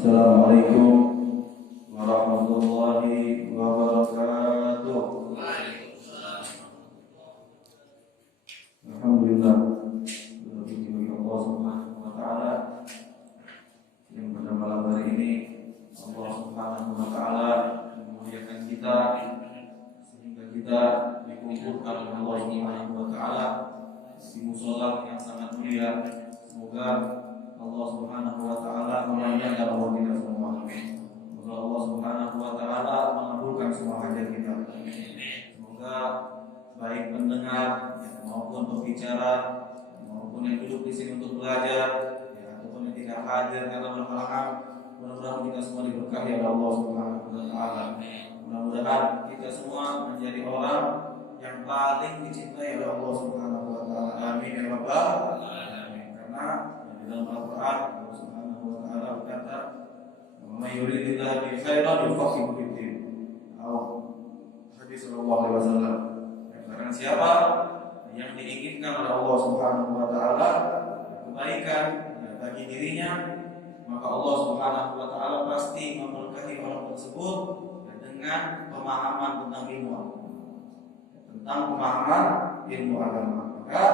Assalamualaikum warahmatullahi wabarakatuh. Alhamdulillah, bagi Allah Subhanahu wa taala yang pada malam hari ini Allah Subhanahu wa taala memuliakan kita sehingga kita dikumpulkan oleh Allah Subhanahu wa taala di mushola yang sangat mulia. Semoga Allah Subhanahu wa taala memanjangkan umur kita semua. Semoga Allah Subhanahu wa taala mengabulkan semua hajat kita. Semoga baik pendengar maupun pembicara maupun yang duduk di sini untuk belajar ataupun yang tidak hadir karena berhalangan, mudah-mudahan kita semua diberkahi oleh Allah Subhanahu wa taala. Mudah-mudahan kita semua menjadi orang yang paling dicintai oleh Allah Subhanahu wa taala. Amin ya rabbal alamin. Karena dalam Al-Quran Allah Subhanahu wa taala berkata, "May yuridillahu bihi khairan yufaqihu fid din." Hadis Rasulullah SAW. Karena siapa yang diinginkan oleh Allah Subhanahu wa taala kebaikan bagi dirinya, maka Allah Subhanahu wa taala pasti memberkahi orang tersebut dengan pemahaman tentang ilmu agama. Maka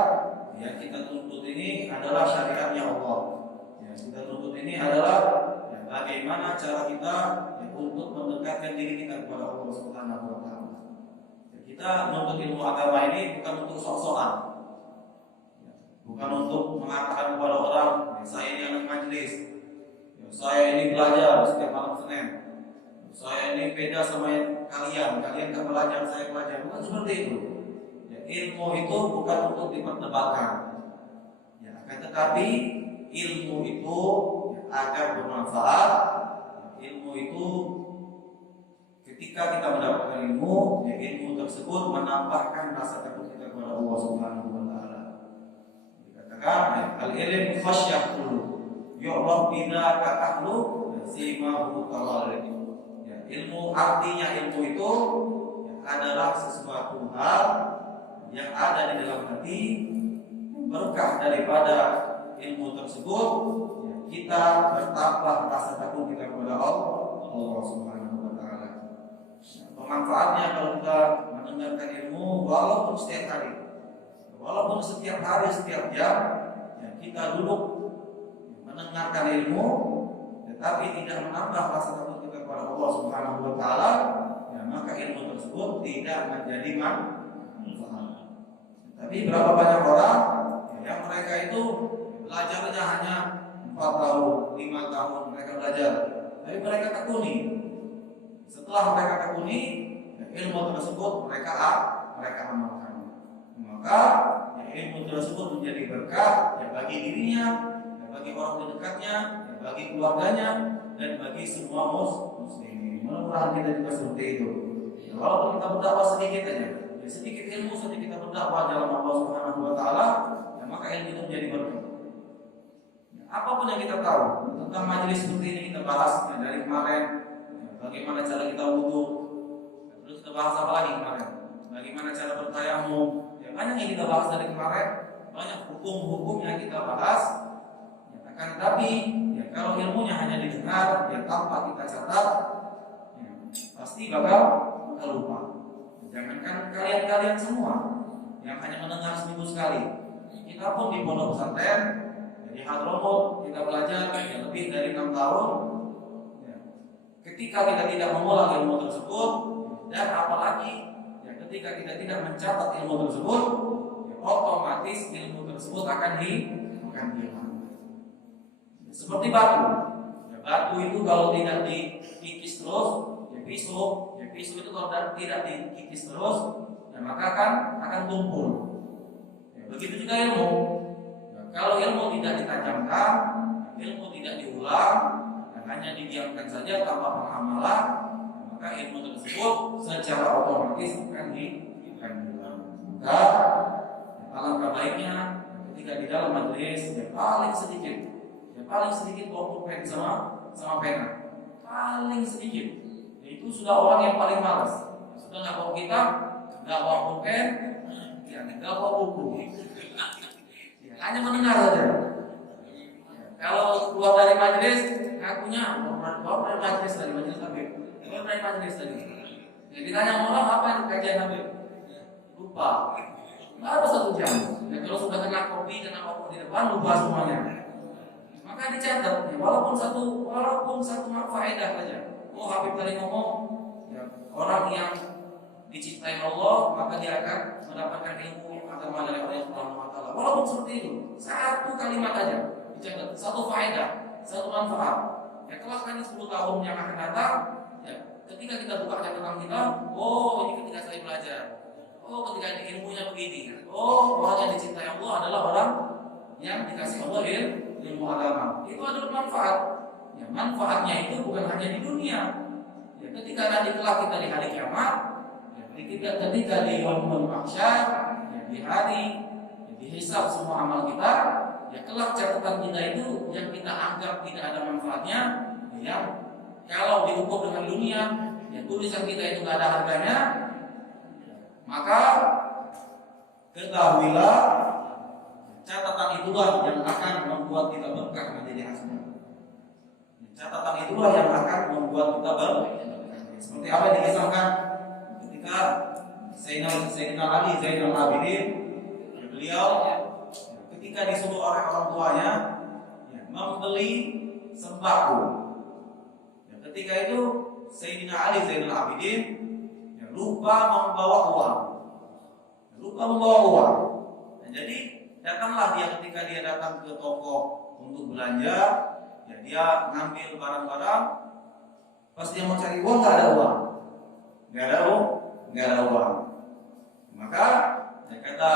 yang kita tuntut ini adalah syariatnya Allah. Yang kita tuntut ini adalah bagaimana cara kita untuk mendekatkan diri kita kepada Allah Subhanahu wa taala. Kita menuntut ilmu agama ini bukan untuk sok-sokan, bukan untuk mengatakan kepada orang, saya ini anak majelis, saya ini belajar setiap malam Senin, saya ini beda sama kalian tak belajar, saya belajar. Bukan seperti itu. Ilmu itu bukan untuk diperdebatkan, akan tetapi ilmu itu agar bermanfaat. Ilmu itu ketika kita mendapatkan ilmu, ilmu tersebut menambahkan rasa takut kita kepada Allah Subhanahu wa taala. Dikatakan al-ilm khasyyatul yu'raf bina ka ahlu simahu tawalid. Ilmu artinya ilmu itu adalah sesuatu hal yang ada di dalam hati. Berkah daripada ilmu tersebut kita bertambah rasa takut kita kepada Allah Subhanahu wa taala. Manfaatnya kalau kita mendengarkan ilmu walaupun setiap hari, walaupun setiap hari, setiap jam kita duduk mendengarkan ilmu tetapi tidak menambah rasa takut kita kepada Allah Subhanahu wa taala, maka ilmu tersebut tidak menjadi manfaat. Tapi berapa banyak orang yang mereka itu belajarnya hanya 4 tahun, 5 tahun mereka belajar, tapi mereka tekuni. Setelah mereka tekuni ilmu tersebut mereka amalkan, maka ilmu tersebut menjadi berkah bagi dirinya, bagi orang terdekatnya, bagi keluarganya, dan bagi semua muslimin. Mudah-mudahan kita juga seperti itu. Walaupun kita berdakwah sedikit aja, sedikit ilmu saja kita berdakwah dalam Allah Subhanahu wa taala, maka ilmu itu menjadi berkah. Apapun yang kita tahu tentang majelis seperti ini kita bahas dari kemarin, bagaimana cara kita wudu, terus kita bahas apa lagi kemarin, bagaimana cara bertayamum, banyak yang kita bahas dari kemarin, banyak hukum-hukum yang kita bahas. Akan tetapi kalau ilmunya hanya didengar tanpa kita catat, pasti bakal lupa. Jangankan kalian semua yang hanya mendengar seminggu sekali, kita pun di pondok pesantren di Hadramut kita belajar lebih dari 6 tahun. Ketika kita tidak mengulang ilmu tersebut, dan apalagi ketika kita tidak mencatat ilmu tersebut, otomatis ilmu tersebut akan hilang. Seperti batu. Batu itu kalau tidak dikikis terus, pisau itu kalau tidak dikikis terus, maka akan tumpul. Begitu juga ilmu. Kalau ilmu tidak ditajamkan, ilmu tidak diulang, hanya didiamkan saja tanpa pengamalan, maka ilmu tersebut secara otomatis akan hilang. Maka alangkah baiknya ketika di dalam majelis paling sedikit bawa pulpen sama pena, paling sedikit. Itu sudah orang yang paling malas. Sudah nggak bawa kitab, nggak bawa pulpen, nggak bawa buku. Hanya mendengar saja. Kalau keluar dari majelis ngakunya baru dari majelis Habib. Baru dari majelis tadi. Ya, ditanya orang apa yang kajian Habib? Lupa. Baru 1 jam. Ya, kalau sudah kena kopi, kena rokok di depan, lupa semuanya. Maka dicatat, ya, walaupun satu faedah saja. Oh, Habib tadi ngomong, ya, orang yang dicintai Allah maka dia akan mendapatkan ilmu agama dari Allah Subhanahu wa taala. Walaupun seperti itu, satu kalimat aja dicatat, satu faedah, satu manfaat. Ya, kelak nanti 10 tahun yang akan datang, ya, ketika kita buka catatan kita, oh ini ketika saya belajar. Oh, ketika ilmunya begini. Oh, orang yang dicintai Allah adalah orang yang dikasih Allah ilmu agama. Itu adalah manfaat. Ya, manfaatnya itu bukan hanya di dunia. Ya, ketika nanti kelak kita di hari kiamat, ya, ketika di yaumul mahsyar, ya, di hari ya, dihisab semua amal kita, ya kelak catatan kita itu yang kita anggap tidak ada manfaatnya, ya kalau diukur dengan dunia, ya tulisan kita itu tidak ada harganya. Maka ketahuilah catatan itulah yang akan membuat kita berkah menjadi hasanah. Catatan itulah yang akan membuat kita berkah. Seperti apa yang dikisahkan ketika Sayyidina Ali Zainal Abidin, beliau ketika disuruh oleh orang tuanya membeli sembako. Ketika itu Sayyidina Ali Zainal Abidin lupa membawa uang. Nah, jadi datanglah dia ketika dia datang ke toko untuk belanja, ya dia ngambil barang-barang. Pas dia mau cari uang nggak ada uang. Maka ya kata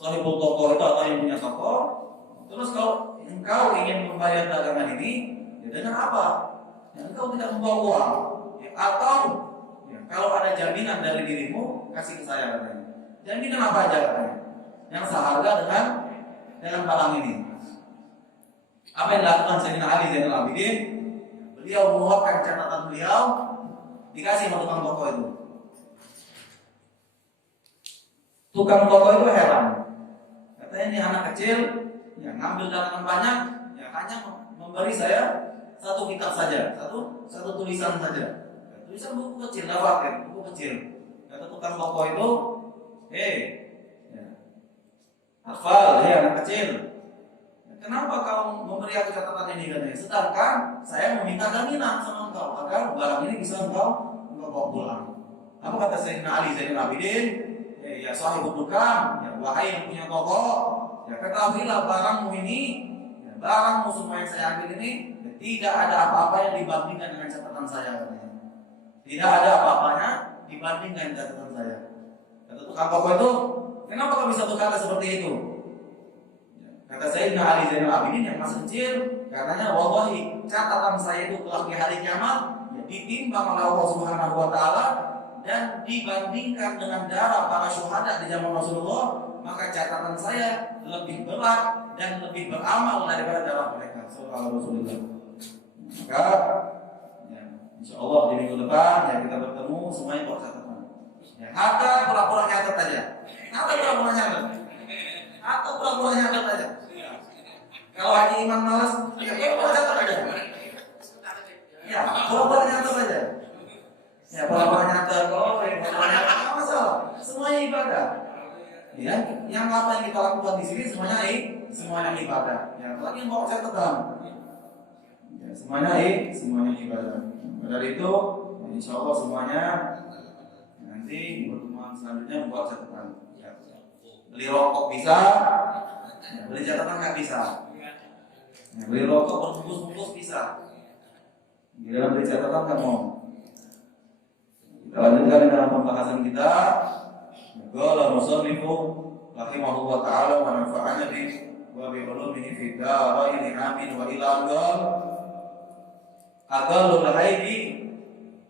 sahibul toko itu atau yang punya toko, terus kalau engkau ingin membayar dagangan ini, ya dengan apa? Ya, engkau tidak membawa uang, ya, atau kalau ada jaminan dari dirimu, kasih ke saya katanya. Jaminan apa aja katanya? Yang seharga dengan barang ini. Apa yang dilakukan Sayyidina Ali Zainal Abidin? Beliau mengeluarkan catatan beliau, dikasih sama tukang toko itu. Tukang toko itu heran. Katanya ini anak kecil, yang ngambil dagangan banyak, ya hanya memberi saya satu kitab saja, satu tulisan saja. Tulisan buku kecil, buku kecil. Kata tukang toko itu, hafal, anak kecil. Kenapa kau memberi aku catatan ini katanya? Sedangkan saya meminta jaminan sama engkau agar barang ini bisa engkau bawa pulang. Apa kata Sayyidina Ali Zainal Abidin? Ya sahibul dukam, ya wahai yang punya toko, ya ketahuilah barangmu ini, ya, barangmu semua yang saya ambil ini, ya, tidak ada apa-apa yang dibandingkan dengan catatan saya katanya. Tidak ada apa-apanya dibandingkan catatan saya. Kata tukang toko itu, kenapa kau bisa berkata seperti itu? Kata Sayyidina Ali Zainal Abidin yang masih kecil, katanya wallahi catatan saya itu kelak di hari kiamat, ya, ditimbang oleh Allah Subhanahu wa taala dan dibandingkan dengan darah para syuhada di zaman Rasulullah, maka catatan saya lebih berat dan lebih beramal daripada darah mereka. Sallallahu Rasulullah. Maka insyaallah di minggu depan ya kita bertemu semuanya bawa catatan. Ya, hatta pura-pura nyatet aja. Hatta pura-pura nyatet. Atau pura-pura nyatet aja. Kalau Haji Imam malas, ya pura-pura nyatet aja. Ya, pura-pura nyatet aja. Ya, pura-pura nyatet, pura-pura nyatet, nggak masalah. Semuanya ibadah. Ya, yang apa yang kita lakukan di sini semuanya ibadah. Ya, apalagi yang bawa catatan. Ya, semuanya ibadah. Dari itu, insya Allah semuanya nanti pertemuan selanjutnya membuat catatan. Ya. Beli rokok bisa, ya, beli catatan nggak bisa. Ya, beli rokok berbungkus-bungkus bisa. Di dalam beli catatan nggak mau. Kita lanjutkan dalam pembahasan kita. Qala musannifu rahimahullah ta'ala wa nafa'ana bi wa bi ulumihi fid dharain amin wa ila aqallul haidi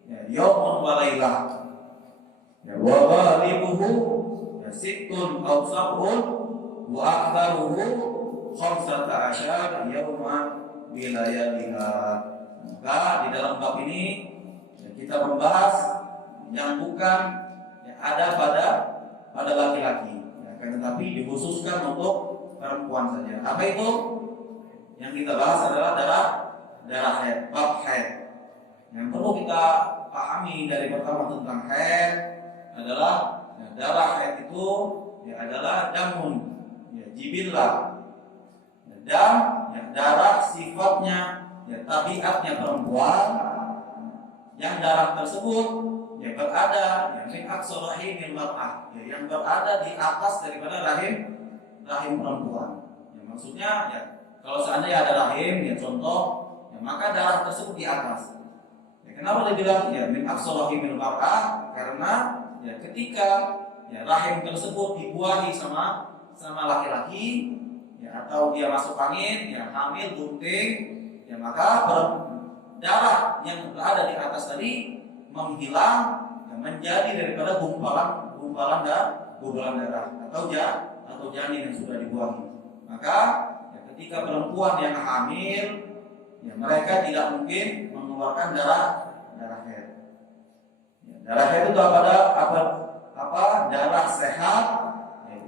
ya yawmun wa lailah ya wa ghalibuhu ya sittun aw sab'un wa aktharuhu 15 yawman bi layaliha. Maka di dalam bab ini ya, kita membahas yang bukan ya, ada pada laki-laki ya, tetapi dikhususkan untuk perempuan saja. Apa itu? Yang kita bahas adalah darah haid, bab haid. Yang perlu kita pahami dari pertama tentang haid adalah darah haid itu adalah damun, jibillah, dan darah sifatnya tabiatnya perempuan yang darah tersebut berada min aqsa rahimil mar'ah, yang berada di atas daripada rahim perempuan. Maksudnya kalau seandainya ada rahim, contoh, maka darah tersebut di atas. Kenapa dibilang min aqsa rahimil mar'ah? Karena ketika rahim tersebut dibuahi sama laki-laki, atau dia masuk angin, hamil, bunting, maka darah yang berada di atas tadi menghilang, menjadi daripada gumpalan darah atau janin yang sudah dibuahi. Maka ketika perempuan yang hamil, mereka tidak mungkin mengeluarkan darah haid. Darah haid itu apa? Darah sehat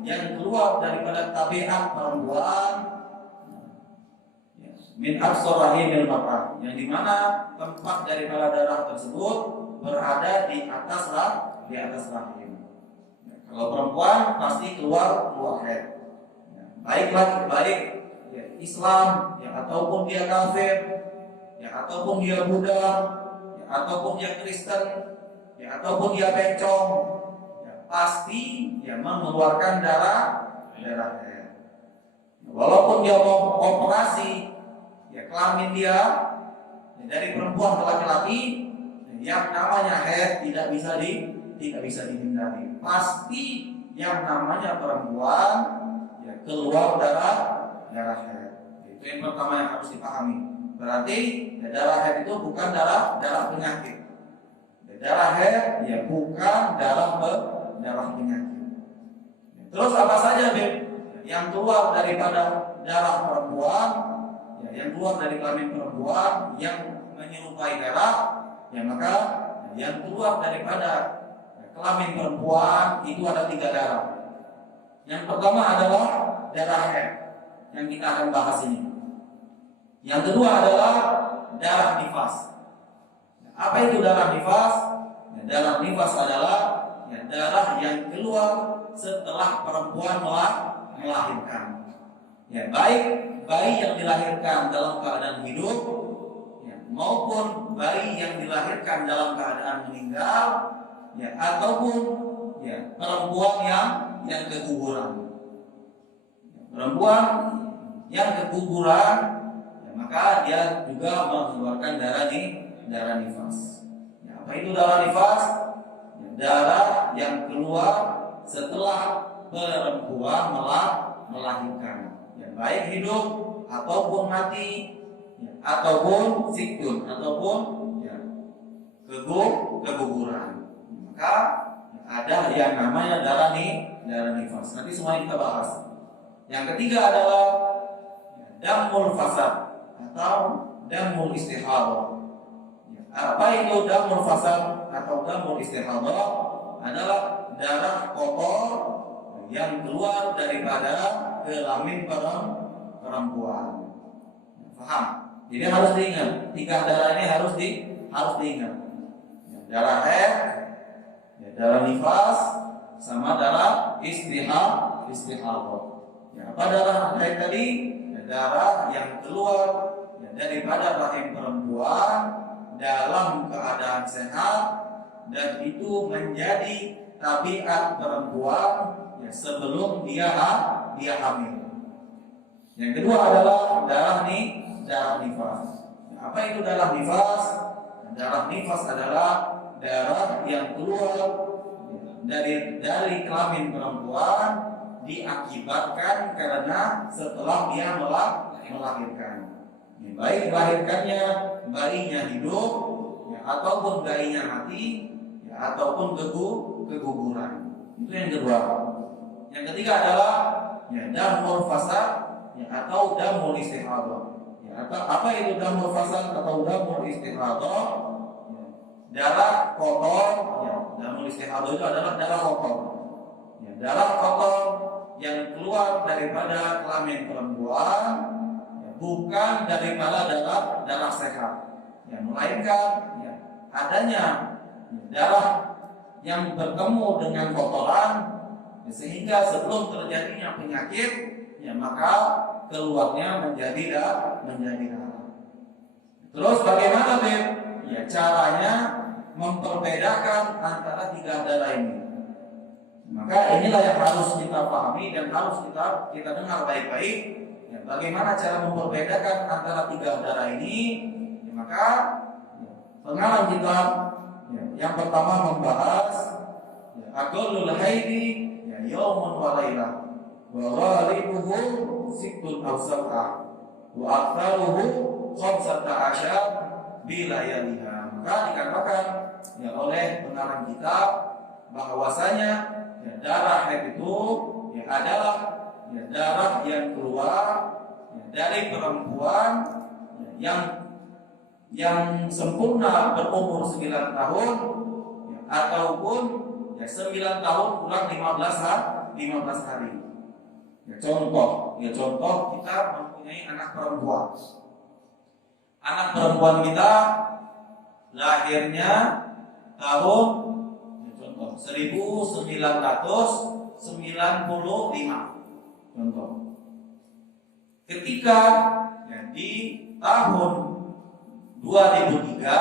yang keluar daripada tabiat perempuan, min aqsa rahimil mar'ah, yang dimana tempat daripada darah tersebut berada di atas rahim. Kalau perempuan pasti keluar haid. Baik Islam, ataupun dia kafir, ataupun dia Buddha, ataupun dia Kristen, ataupun dia bencong, pasti mengeluarkan darah haid. Walaupun dia mau operasi kelamin dia dari perempuan ke laki-laki, yang namanya haid tidak bisa dihindari. Pasti yang namanya perempuan keluar darah haid. Itu yang pertama yang harus dipahami. Berarti darah haid itu bukan darah penyakit. Darah haid bukan darah penyakit. Terus apa saja yang keluar daripada darah perempuan, yang keluar dari kelamin perempuan yang menyerupai darah, maka yang keluar daripada kelamin perempuan itu ada 3 darah. Yang pertama adalah darah haid yang kita akan bahas ini. Yang kedua adalah darah nifas. Apa itu darah nifas? Darah nifas adalah darah yang keluar setelah perempuan melahirkan. Baik bayi yang dilahirkan dalam keadaan hidup, maupun bayi yang dilahirkan dalam keadaan meninggal, ataupun perempuan yang keguguran. Perempuan yang keguguran, maka dia juga mengeluarkan darah nifas. Apa itu darah nifas? Darah yang keluar setelah perempuan melahirkan, baik hidup ataupun mati, ataupun siktun, ataupun keguguran. Maka ada yang namanya darah nifas. Nanti semua kita bahas. Yang ketiga adalah damul fasad atau damul istihadah. Apa itu damul fasad atau damul istihadah? Adalah darah kotor yang keluar daripada kelamin perempuan. Paham? Jadi harus diingat, 3 darah ini harus diingat. Darah haid, darah nifas, sama darah istihadah. Apa darah haid tadi? Darah yang keluar daripada rahim perempuan dalam keadaan sehat, dan itu menjadi tabiat perempuan sebelum dia hamil. Yang kedua adalah darah nifas. Apa itu darah nifas? Darah nifas adalah darah yang keluar dari kelamin perempuan diakibatkan karena setelah dia melahirkan. Baik melahirkannya bayinya hidup, ataupun bayinya mati, ataupun keguguran. Itu yang kedua. Yang ketiga adalah damul fasad atau damul istihadah. Apa itu damul fasad atau damul istihadah? Darah kotor. Damul istihadah itu adalah darah kotor. Darah kotor yang keluar daripada kelamin perempuan bukan daripada darah sehat, ya, melainkan ya, adanya darah yang bertemu dengan kotoran, ya, sehingga sebelum terjadinya penyakit, ya, maka keluarnya menjadi darah. Terus bagaimana, Beb? Ya, caranya memperbedakan antara tiga darah ini. Maka inilah yang harus kita pahami dan harus kita dengar baik-baik. Ya, bagaimana cara memperbedakan antara tiga darah ini? Ya, maka pengarang kita yang pertama membahas aqallul haidi ya yaumun wa lailah wa ghalibuhu sittun aw sab'ah wa aktsaruhu khamsata asyar bilayaliha. Maka dikatakan ya oleh pengarang kitab bahwasanya ya, darah haid itu ya adalah ya, darah yang keluar ya, dari perempuan ya, yang sempurna berumur 9 tahun ya, ataupun ya, 9 tahun kurang 15 hari. Ya, contoh kita mempunyai anak perempuan. Anak perempuan kita lahirnya tahun ya, contoh 1995. Contoh. Ketika ya, di tahun 2003, ya,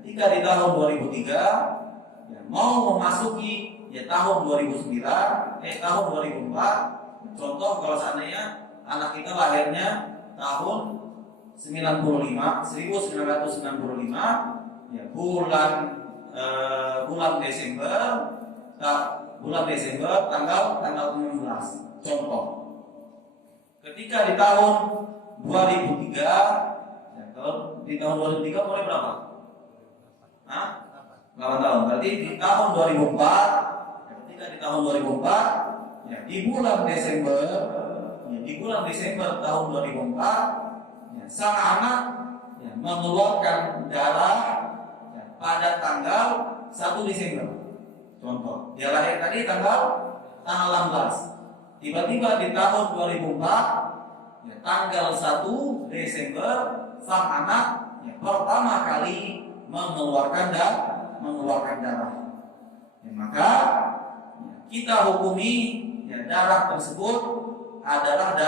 ketika di tahun 2003 ya, mau memasuki ya tahun 2009, tahun 2004. Contoh kalau seandainya anak kita lahirnya tahun 1995, ya, bulan Desember tanggal 16. Contoh. Ketika di tahun 2003 kalau di tahun 2003 mulai berapa? 8 tahun. Berarti di tahun 2004, ketika di tahun 2004, ya, di bulan Desember tahun 2004, ya, sang anak ya, mengeluarkan darah ya, pada tanggal 1 Desember. Contoh, dia lahir tadi tanggal 16. Tiba-tiba di tahun 2004, ya, tanggal 1 Desember sang anak ya, pertama kali mengeluarkan darah. Ya, maka ya, kita hukumi ya, darah tersebut adalah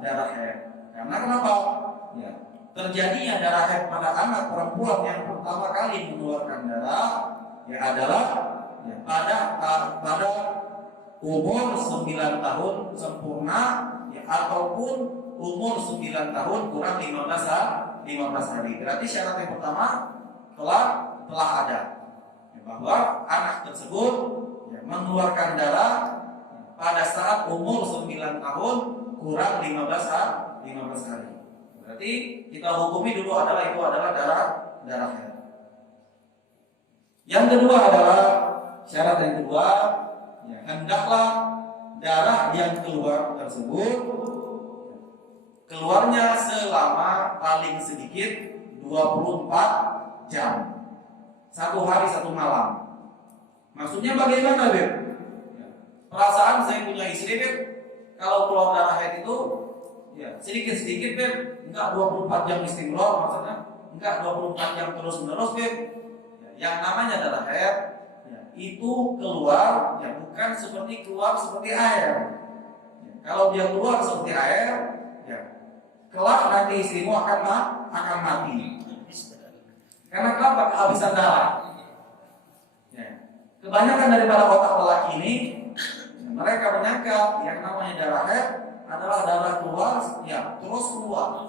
darah haid. Karena kenapa? Ya, terjadinya darah haid pada anak perempuan yang pertama kali mengeluarkan darah ya adalah ya, pada umur 9 tahun sempurna ya, ataupun umur 9 tahun kurang 15 hari. Berarti syarat yang pertama telah ada ya, bahwa anak tersebut ya, mengeluarkan darah pada saat umur 9 tahun kurang 15 hari. Berarti kita hukumi dulu itu adalah darah haid. Yang kedua adalah syarat yang kedua ya, hendaklah darah yang keluar tersebut keluarnya selama paling sedikit 24 jam. 1 hari 1 malam. Maksudnya bagaimana, Beb? Perasaan saya punya istri, Beb, kalau keluar darah haid itu ya sedikit-sedikit, Beb. Enggak 24 jam istimror, maksudnya enggak 24 jam terus-menerus, Beb. Yang namanya darah haid ya, itu keluar ya bukan seperti air. Ya, kalau dia keluar seperti air, ya kelak nanti istrimu akan mati. Karena kenapa? Kehabisan darah. Ya. Kebanyakan daripada otak lelaki ini mereka menyangka yang namanya darah haid adalah darah keluar, ya terus keluar,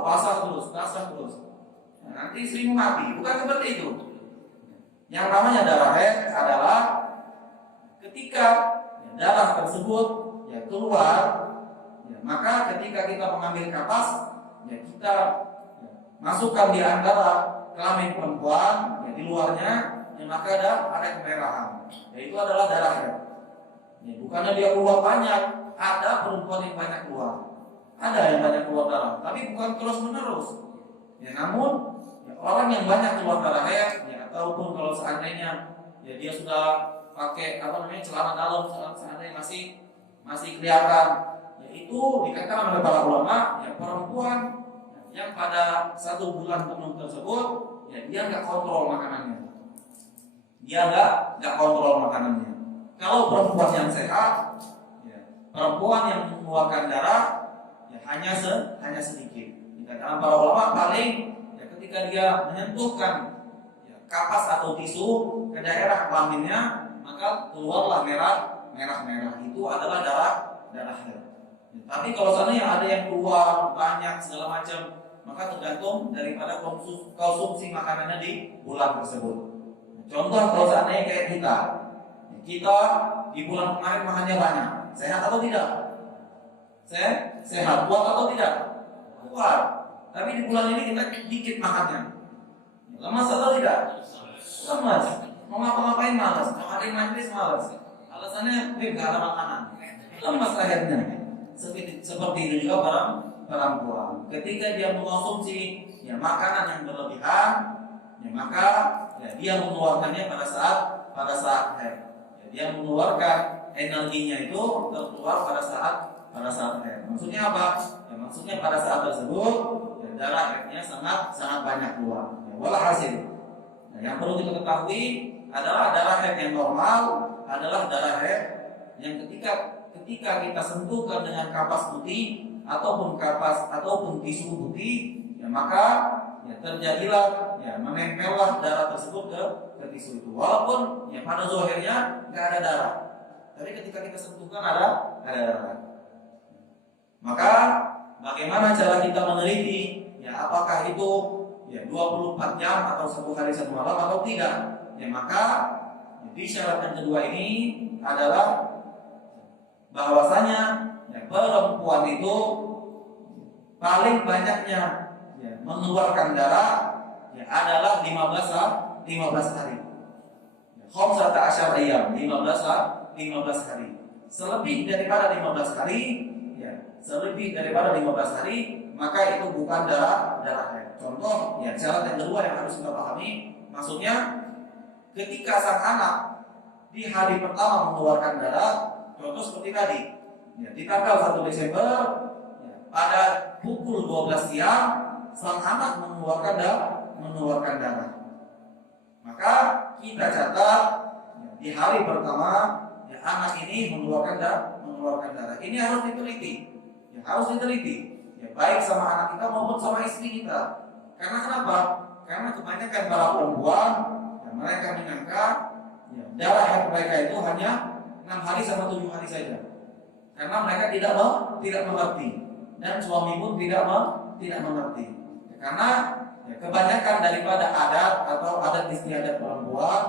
basah terus. Ya, nanti istrimu mati. Bukan seperti itu. Yang namanya darah haid adalah ketika ya, darah tersebut ya keluar. Ya, maka ketika kita mengambil kapas, ya kita ya, masukkan di antara kelamin perempuan, ya di luarnya, ya maka ada kemerahan. Ya, itu adalah darah haid. Ya, bukannya dia keluar banyak, ada perempuan yang banyak keluar, ada yang banyak keluar darah, tapi bukan terus menerus. Ya, namun ya, orang yang banyak keluar darah haid, ya, ataupun kalau seandainya ya dia sudah pakai celana dalam, seandainya masih kelihatan yaitu dikatakan oleh para ulama, ya perempuan yang pada 1 bulan penuh tersebut, ya dia nggak kontrol makanannya, dia nggak kontrol makanannya. Kalau perempuan yang sehat, ya, perempuan yang mengeluarkan darah, ya hanya sedikit. Dikatakan para ulama paling, ya ketika dia menyentuhkan ya, kapas atau tisu ke daerah kelaminnya, maka keluarlah merah. Itu adalah darah haid. Tapi kalau seandainya ada yang keluar banyak segala macam, maka tergantung daripada konsumsi makanannya di bulan tersebut. Contoh kalau seandainya kayak kita di bulan kemarin makannya banyak, sehat atau tidak? Sehat, kuat atau tidak? Kuat. Tapi di bulan ini kita dikit makannya, lemas atau tidak? Lemas. Mau ngapa-ngapain malas, mau ngadain majlis malas. Alasannya nggak ada makanan, lemas akhirnya. Seperti itu juga perempuan. Ketika dia mengkonsumsi ya makanan yang berlebihan, ya maka ya, dia mengeluarkannya pada saat haid. Ya, dia mengeluarkan energinya itu terkeluar pada saat haid. Maksudnya apa? Ya, maksudnya pada saat tersebut ya, darah haidnya sangat banyak keluar. Ya, walhasil. Nah, yang perlu kita ketahui adalah darah haid yang normal adalah darah haid yang ketika kita sentuhkan dengan kapas putih ataupun tisu putih, ya maka ya terjadilah ya menempellah darah tersebut ke tisu itu. Walaupun ya pada zahirnya nggak ada darah, tapi ketika kita sentuhkan ada darah. Maka bagaimana cara kita meneliti ya apakah itu ya 24 jam atau 1 hari 1 malam atau tidak? Ya maka ya, di syarat yang kedua ini adalah bahwasanya ya, perempuan itu paling banyaknya ya, mengeluarkan darah ya, adalah 15 hari. Khamsata asyara ayyam, 15 hari. Selebih daripada 15 hari, maka itu bukan darah haid. Contoh, ya syarat yang kedua yang harus kita pahami, maksudnya ketika sang anak di hari pertama mengeluarkan darah, contoh seperti tadi, ya, di tanggal 1 Desember ya, pada pukul 12 siang sang anak mengeluarkan darah. Maka kita catat ya, di hari pertama ya, anak ini mengeluarkan darah. Ini harus diteliti. Ya, baik sama anak kita maupun sama istri kita. Karena kenapa? Karena kebanyakan para perempuan ya, mereka menyangka ya, darah haid mereka itu hanya 6 hari sama 7 hari saja. Karena mereka tidak mengerti dan suami pun tidak mengerti. Ya, karena ya, kebanyakan daripada adat atau adat istiadat perempuan,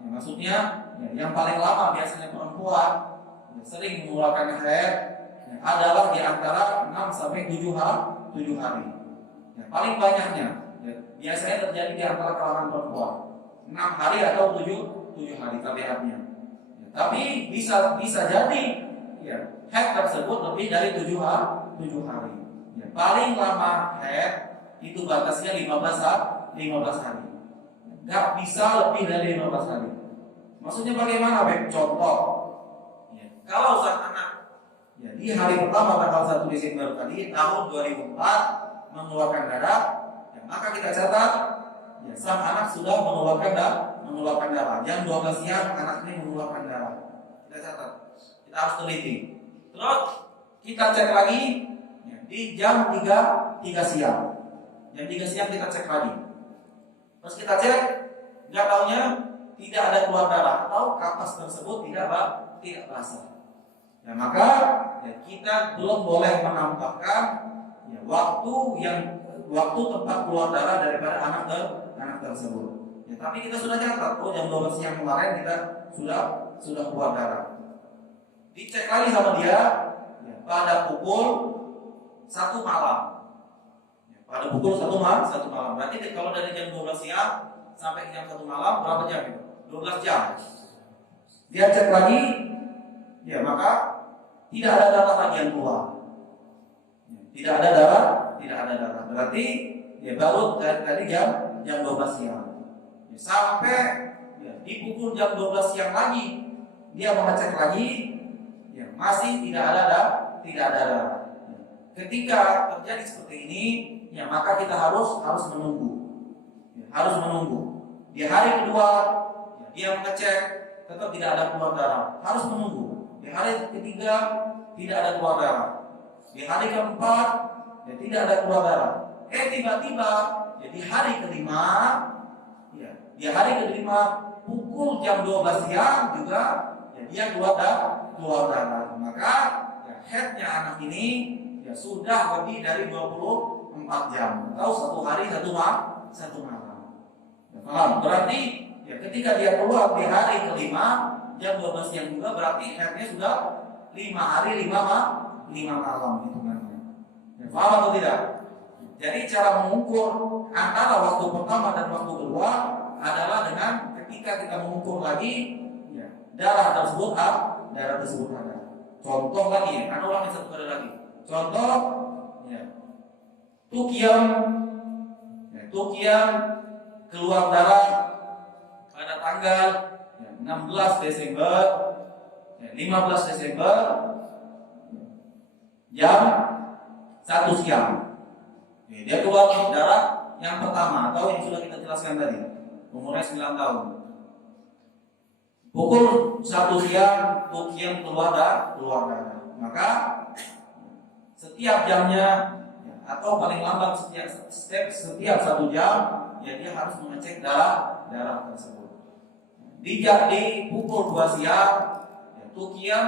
ya, maksudnya ya, yang paling lama biasanya perempuan ya, sering mengeluarkan haid ya, adalah di antara 6 sampai 7 hari. Ya, paling banyaknya ya, biasanya terjadi di antara kalangan perempuan 6 hari atau 7 hari tabiatnya. Ya, tapi bisa jadi ya, haid tersebut lebih dari 7 hari. Ya, paling lama haid itu batasnya 15 hari. Nggak bisa lebih dari 15 hari. Maksudnya bagaimana, Beb? Contoh, ya, kalau sang anak ya, di hari pertama tanggal 1 Desember tadi tahun 2004 mengeluarkan darah, ya, maka kita catat ya, sang anak sudah mengeluarkan darah. Jam 12 siang anak ini mengeluarkan darah. Kita catat. Kita harus teliti. Terus kita cek lagi ya, di jam 3 siang. Jam 3 siang kita cek lagi. Terus kita cek, nggak taunya tidak ada keluar darah atau kapas tersebut tidak basah. Ya, maka ya, kita belum boleh menampakkan ya, waktu tempat keluar darah daripada anak tersebut. Ya, tapi kita sudah catat, jam 12 siang kemarin kita sudah keluar darah. Dicek lagi sama dia ya, pada pukul 1 malam. Ya, pada pukul 1 malam. Berarti kalau dari jam 12 siang sampai jam 1 malam berapa jam itu? 12 jam. Dia cek lagi, ya maka tidak ada darah lagi yang keluar. Tidak ada darah. Berarti ya baru tadi jam 12 siang. Ya, sampai ya, di pukul jam 12 siang lagi dia mengecek lagi, ya masih tidak ada darah. Ketika terjadi seperti ini, ya maka kita harus menunggu. Harus menunggu. Di hari kedua, ya, dia mengecek tetap tidak ada keluar darah. Harus menunggu. Di hari ketiga tidak ada keluar darah. Di hari keempat ya tidak ada keluar darah. Tiba-tiba ya, di hari kelima, ya, di hari kelima pukul jam 12 siang juga ya, dia keluar darah. Maka ya, headnya anak ini ya sudah lebih dari 24 jam atau satu hari satu malam. Ya, paham? Berarti ya ketika dia keluar di hari kelima jam 12 siang juga berarti headnya sudah 5 hari 5 malam hitungannya. Ya, paham atau tidak? Jadi cara mengukur antara waktu pertama dan waktu kedua adalah dengan ketika kita mengukur lagi ya, darah tersebut ada. Contoh lagi, ulangi satu kali lagi. Contoh, ya, Tukiam keluar darah pada tanggal ya, 16 Desember, ya, 15 Desember, jam 1 siang. Ya, dia keluar darah yang pertama atau yang sudah kita jelaskan tadi, umurnya 9 tahun. Pukul 1 siang, Tukiam keluar darah. Maka setiap jamnya atau paling lambat setiap 1 jam ya dia harus mengecek darah tersebut. Di pukul 2 siang ya, Tukiam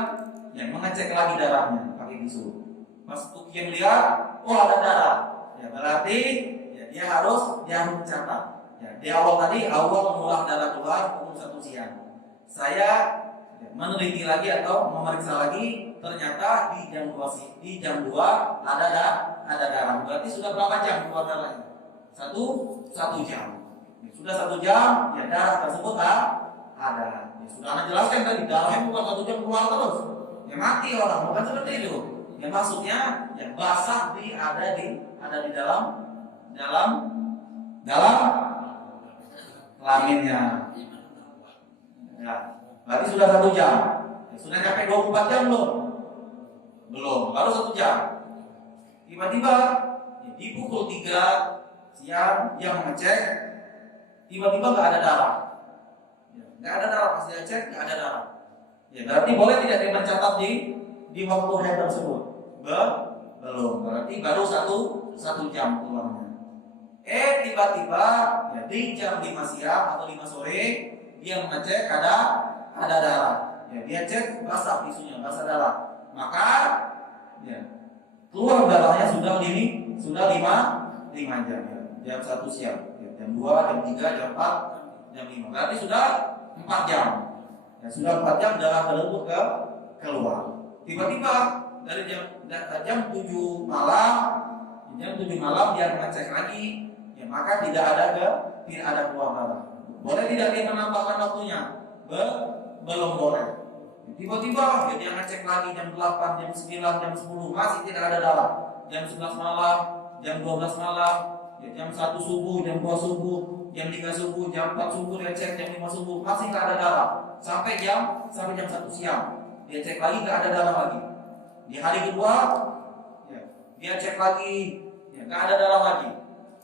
ya, mengecek lagi darahnya pakai tisu. Pas Tukiam lihat oh ada darah ya berarti ya, dia harus mencatat ya, di awal mengulang darah keluar pukul 1 siang. Saya ya, meneliti lagi atau memeriksa lagi ternyata di jam 2 ada darah. Berarti sudah berapa jam keluar darahnya? Satu jam. Ya, sudah 1 jam ya darah tersebut ada. Ya, sudah Anda jelaskan tadi darahnya bukan 1 jam keluar terus. Ya mati orang, bukan seperti itu. Ya maksudnya ya basah ada di dalam kelaminnya. Ya, berarti sudah 1 jam. Ya, sudah sampai 24 jam belum, baru 1 jam. Tiba-tiba ya, di pukul 3 siang dia mengecek, tiba-tiba nggak ada darah. Ya, nggak ada darah, pas dia cek nggak ada darah. Ya, berarti boleh tidak dia mencatat di waktu head tersebut? Belum, berarti baru satu jam keluarnya. Tiba-tiba ya, di jam 5 siang atau 5 sore dia mengecek ada darah. Ya, dia cek basah tisunya, basah darah. Maka ya, keluar darahnya sudah 5 jam. Ya. Jam 1 siang, ya, jam 2, jam 3, jam 4, jam 5. Berarti sudah 4 jam. Ya, sudah 4 jam darah tersebut keluar. Tiba-tiba dari jam 7 malam dia mengecek lagi, ya, maka tidak ada keluar darah. Boleh tidak dia menambahkan waktunya? Belum boleh. Tiba-tiba dia ngecek lagi jam 8, jam 9, jam 10 masih tidak ada darah. Jam 11 malam, jam 12 malam, ya, jam 1 subuh, jam 2 subuh, jam 3 subuh, jam 4 subuh dia cek, jam 5 subuh masih tidak ada darah. Sampai jam 1 siang dia cek lagi tidak ada darah lagi. Di hari kedua ya, dia cek lagi ya, tidak ada darah lagi.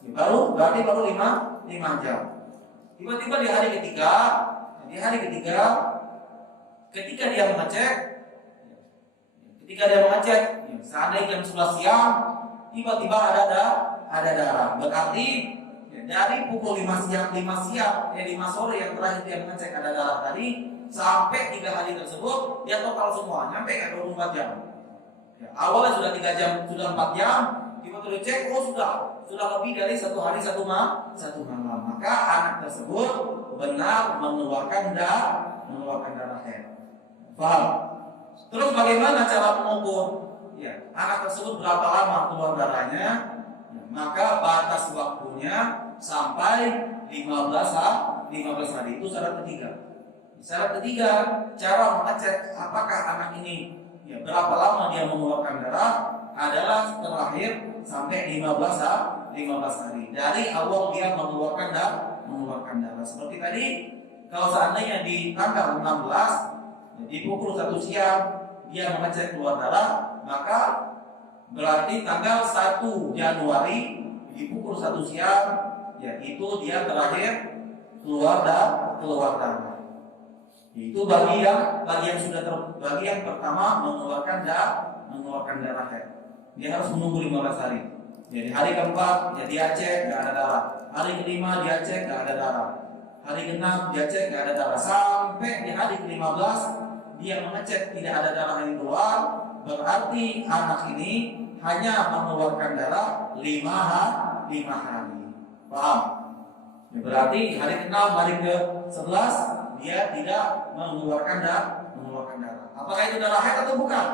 Ya, berarti baru 5 jam. Tiba-tiba di hari ketiga ketika dia mengecek ya, seandainya jam 11 siang tiba-tiba ada darah. Berarti ya, dari pukul 5 sore yang terakhir dia mengecek ada darah tadi sampai 3 hari tersebut dia total semua nyampe ke 24 jam. Ya, awalnya sudah 3 jam, sudah 4 jam, tiba-tiba cek sudah lebih dari 1 hari 1 malam. Maka anak tersebut benar mengeluarkan darah head. Paham? Terus bagaimana cara mengukur? Ya, anak tersebut berapa lama keluar darahnya? Ya, maka batas waktunya sampai 15 hari. Itu syarat ketiga. Syarat ketiga, cara mengecek apakah anak ini ya, berapa lama dia mengeluarkan darah adalah terakhir sampai 15 hari. Dari awal dia mengeluarkan darah. Seperti tadi, kalau seandainya di tanggal 16 di pukul 1 siang dia mengecek keluar darah, maka berarti tanggal 1 Januari di pukul 1 siang, ya itu dia terakhir keluar darah. Itu bagi yang pertama mengeluarkan darah haid. Dia harus menunggu 15 hari. Jadi hari keempat ya dia cek nggak ada darah. Hari kelima dia cek nggak ada darah. Hari keenam dia cek nggak ada darah. Sampai di hari ke-15 dia mengecek tidak ada darah yang keluar. Berarti anak ini hanya mengeluarkan darah 5 hari. Paham? Ya, berarti hari ke-6, hari ke-11 dia tidak mengeluarkan darah. Apakah itu darah haid atau bukan?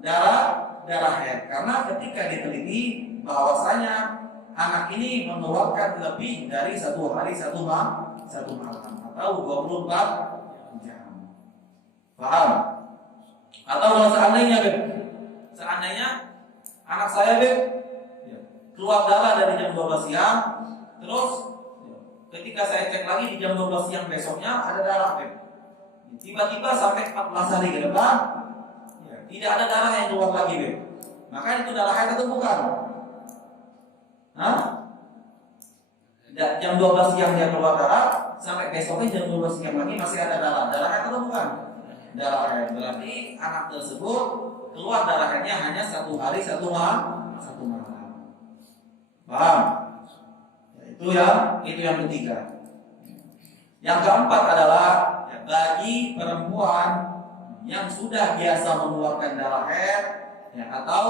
Darah haid. Karena ketika diteliti bahwasanya anak ini mengeluarkan lebih dari 1 hari 1 malam atau 24 jam. Paham? Atau kalau seandainya anak saya keluar darah dari jam 12 siang, terus ketika saya cek lagi di jam 12 siang besoknya ada darah, tiba-tiba sampai 14 hari ke depan tidak ada darah yang keluar lagi, maka itu darah haid atau bukan? Jam 12 siang dia keluar darah, sampai besoknya jam 12 siang lagi masih ada darah haid atau bukan? Darah haid. Berarti anak tersebut keluar darah haidnya hanya 1 hari 1 malam. Paham? Itu yang ketiga. Yang keempat adalah bagi perempuan yang sudah biasa mengeluarkan darah haid atau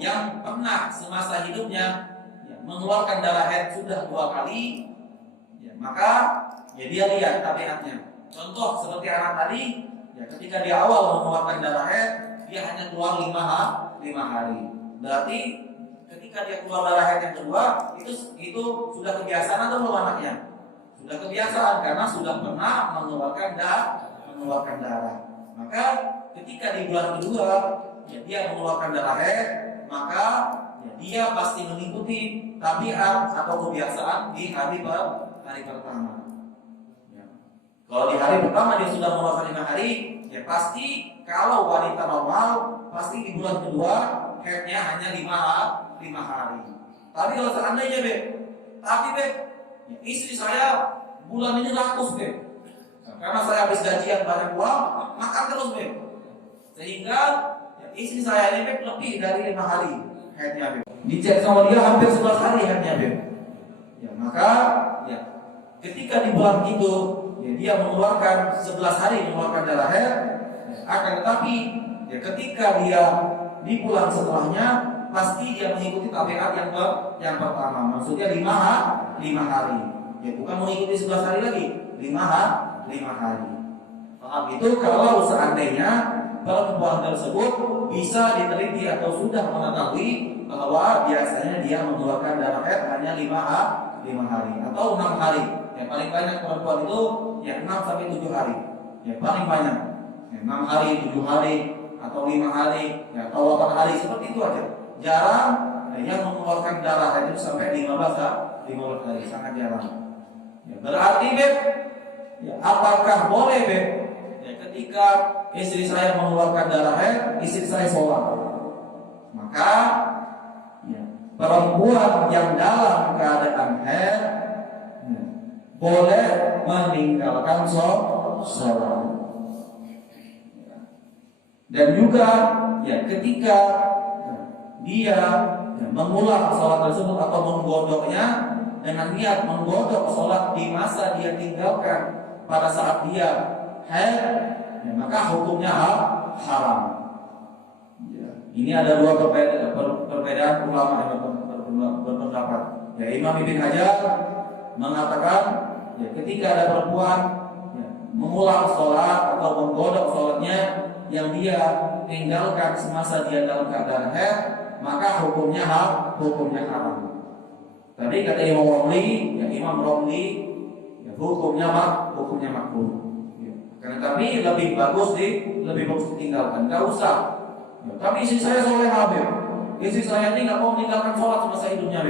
yang pernah semasa hidupnya mengeluarkan darah haid sudah 2 kali, maka dia lihat tabiatnya. Contoh seperti anak tadi, ketika di awal mengeluarkan darah haid dia hanya keluar 5 hari. Berarti ketika dia keluar darah haid yang kedua itu sudah kebiasaan atau belum anaknya? Sudah kebiasaan karena sudah pernah mengeluarkan darah. Maka ketika di bulan kedua dia mengeluarkan darah haid, maka dia pasti mengikuti tabiat atau kebiasaan di hari pertama. Kalau di hari pertama dia sudah mengeluarkan 5 hari, pasti kalau wanita normal pasti di bulan kedua haidnya hanya 5 hari. Tapi kalau seandainya istri saya bulan ini rakus karena saya habis gajian banyak uang, makan terus sehingga istri saya ini lebih dari 5 hari haidnya dicek sama dia hampir 11 hari haidnya maka ketika di bulan itu dia mengeluarkan 11 hari mengeluarkan darah haid, akan tetapi ketika dia di bulan setelahnya pasti dia mengikuti tabiat yang pertama, maksudnya 5 hari, bukan mengikuti 11 hari lagi, 5 hari. Paham? Itu kalau seandainya perempuan tersebut bisa diteliti atau sudah mengetahui bahwa biasanya dia mengeluarkan darah haid hanya 5 hari atau 6 hari. Yang paling banyak perempuan itu 6 sampai 7 hari. Paling banyak 6 hari, 7 hari atau 5 hari atau 8 hari, seperti itu aja. Jarang yang mengeluarkan darah haid itu sampai 15 hari, sangat jarang. Berarti apakah boleh ketika istri saya mengeluarkan darah haid, istri saya sholat? Maka perempuan yang dalam keadaan haid boleh meninggalkan sholat. Dan juga ketika dia mengulang sholat tersebut atau menggodoknya dengan niat menggodok sholat di masa dia tinggalkan pada saat dia haid, maka hukumnya haram. Ini ada 2 perbedaan ulama yang berpendapat. Imam Ibn Hajar mengatakan ketika ada perempuan mengulang sholat atau menggodok sholatnya yang dia tinggalkan semasa dia dalam keadaan haid, maka hukumnya haram. Tadi kata Imam Romli, hukumnya makruh. Karena tapi lebih bagus ditinggalkan, nggak usah. Tapi istri saya soleh habib, istri saya ini nggak mau meninggalkan sholat semasa hidupnya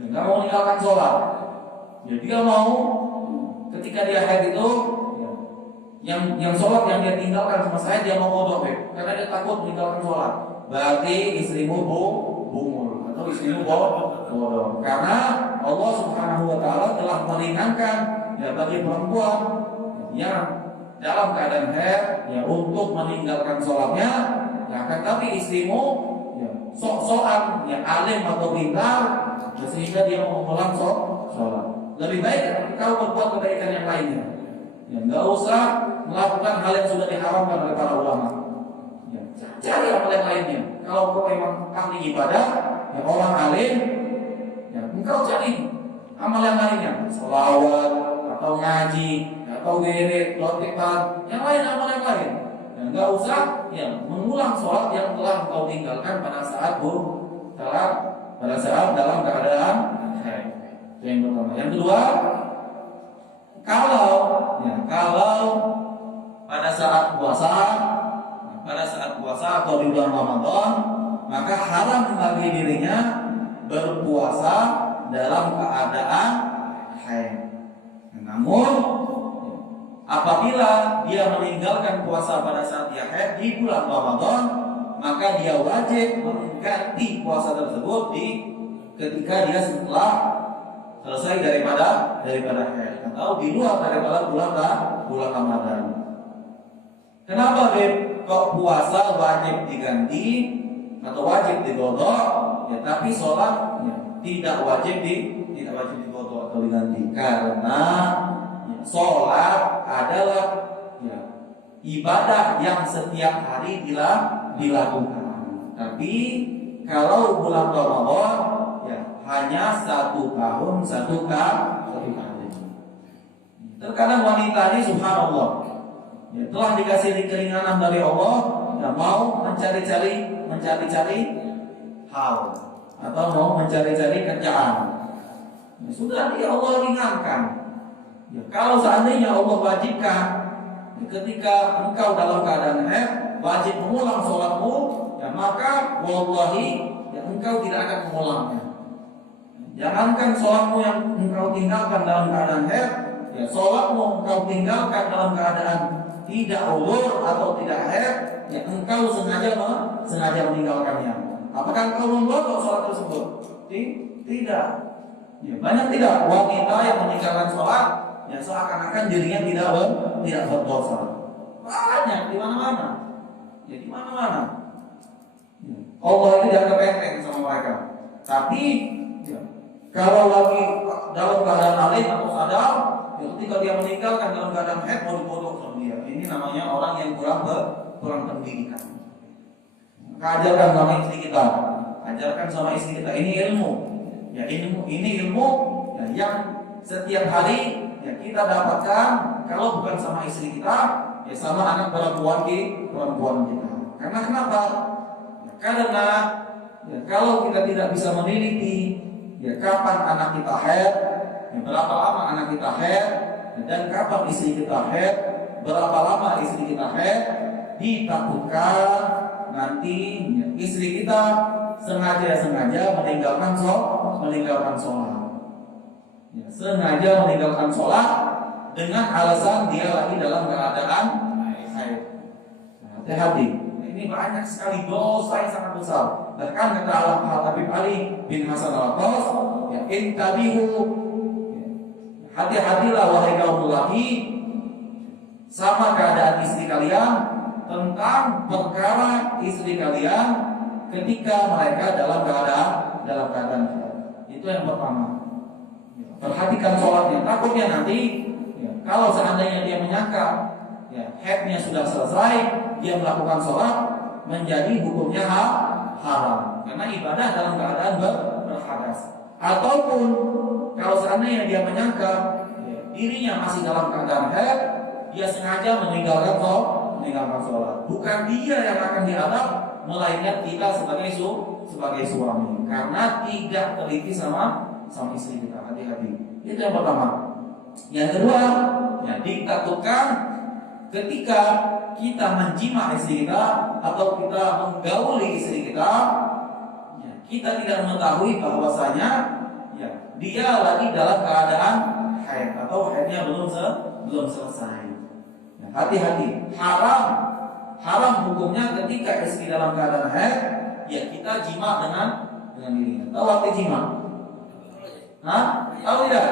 nggak mau meninggalkan sholat. Dia mau ketika dia haid itu yang sholat yang dia tinggalkan sama saya, dia mau qadha karena dia takut meninggalkan sholat. Berarti istrimu bungul atau istrimu bodoh. Karena Allah Subhanahu wa taala telah meringankan ya bagi perempuan yang dalam keadaan haid ya untuk meninggalkan sholatnya. Ya, tetapi istrimu ya, sok-sokan ya alim atau pintar ya, sehingga dia mau mengulang sholat. Lebih baik kau berbuat kebaikan yang lainnya. Ya, nggak usah melakukan hal yang sudah diharamkan oleh para ulama. Ya, cari amal yang lainnya. Kalau kau memang ahli ibadah, ya orang alim, ya engkau cari amal yang lainnya, sholawat atau ngaji, atau wirid, lotipan, yang lain amal yang lain. Ya, nggak usah ya mengulang sholat yang telah engkau tinggalkan pada saat dalam keadaan haid. Itu yang pertama. Yang kedua, kalau pada saat puasa atau di bulan Ramadan, maka haram bagi dirinya berpuasa dalam keadaan haid. Namun apabila dia meninggalkan puasa pada saat dia haid di bulan Ramadan, maka dia wajib mengganti puasa tersebut ketika dia setelah selesai daripada haid atau di luar daripada bulan Ramadan. Kenapa kok puasa wajib diganti atau wajib diqadha ya, tapi sholat ya, tidak wajib diqadha atau diganti? Karena ya, sholat adalah ya, ibadah yang setiap hari dilakukan. Tapi kalau bulan Ramadan ya hanya 1 tahun 1 kali. Terkadang wanita ini subhanallah ya, telah dikasih keringanan dari Allah, ya, mau mencari-cari hal atau mau mencari-cari kerjaan. Ya, sudah dia Allah ringankan. Ya, kalau seandainya Allah wajibkan, ya, ketika engkau dalam keadaan haid wajib mengulang sholatmu, ya, maka wallahi ya, engkau tidak akan mengulangnya. Jangankan sholatmu yang engkau tinggalkan dalam keadaan haid, ya, sholatmu engkau tinggalkan dalam keadaan tidak uzur atau tidak haid, ya engkau sengaja meninggalkannya. Apakah engkau membodoh sholat tersebut? Tidak. Ya, banyak tidak wanita yang meninggalkan sholat, ya seakan-akan dirinya tidak berdosa. Banyak di mana-mana. Ya di mana-mana. Ya, Allah itu dianggap enteng sama mereka. Tapi ya, kalau lagi dalam keadaan alim atau sadar, ya, ketika dia meninggalkan dalam keadaan haid mau dibodoh sama dia. Ini namanya orang yang kurang pendidikan. Maka ajarkan sama istri kita, ini ilmu. Ya ini ilmu ya, yang setiap hari ya, kita dapatkan kalau bukan sama istri kita, ya sama anak perempuan kita. Karena kenapa? Ya, karena ya, kalau kita tidak bisa meneliti ya kapan anak kita haid, ya, berapa lama anak kita haid, ya, dan kapan istri kita haid, berapa lama istri kita haid, ditakutkan nanti ya, istri kita sengaja meninggalkan sholat. Ya, sengaja meninggalkan sholat dengan alasan dia lagi dalam keadaan haid. Hati-hati. Ini banyak sekali dosa yang sangat besar. Bahkan kata Al-Habib Ali bin Hasan Al-Attas, ya, intabihu, ya, hati-hatilah wahai kaum lelaki sama keadaan istri kalian tentang perkara istri kalian ketika mereka dalam keadaan itu yang pertama. Perhatikan sholatnya. Takutnya nanti ya, kalau seandainya dia menyangka ya, haidnya sudah selesai, dia melakukan sholat menjadi hukumnya haram karena ibadah dalam keadaan berhadas. Ataupun kalau seandainya dia menyangka ya, dirinya masih dalam keadaan haid, dia sengaja meninggalkan sholat. Bukan dia yang akan diadab, melainkan kita sebagai suami karena tidak teliti sama istri kita. Hati-hati. Itu yang pertama. Yang kedua, ya ditakutkan ketika kita menjima istri kita atau kita menggauli istri kita, ya, kita tidak mengetahui bahwasanya ya dia lagi dalam keadaan haid atau haidnya belum selesai. Ya, hati-hati, haram hukumnya ketika istri dalam keadaan haid, ya kita jima dengan dirinya. Tahu arti jima? Hah? Tahu tidak?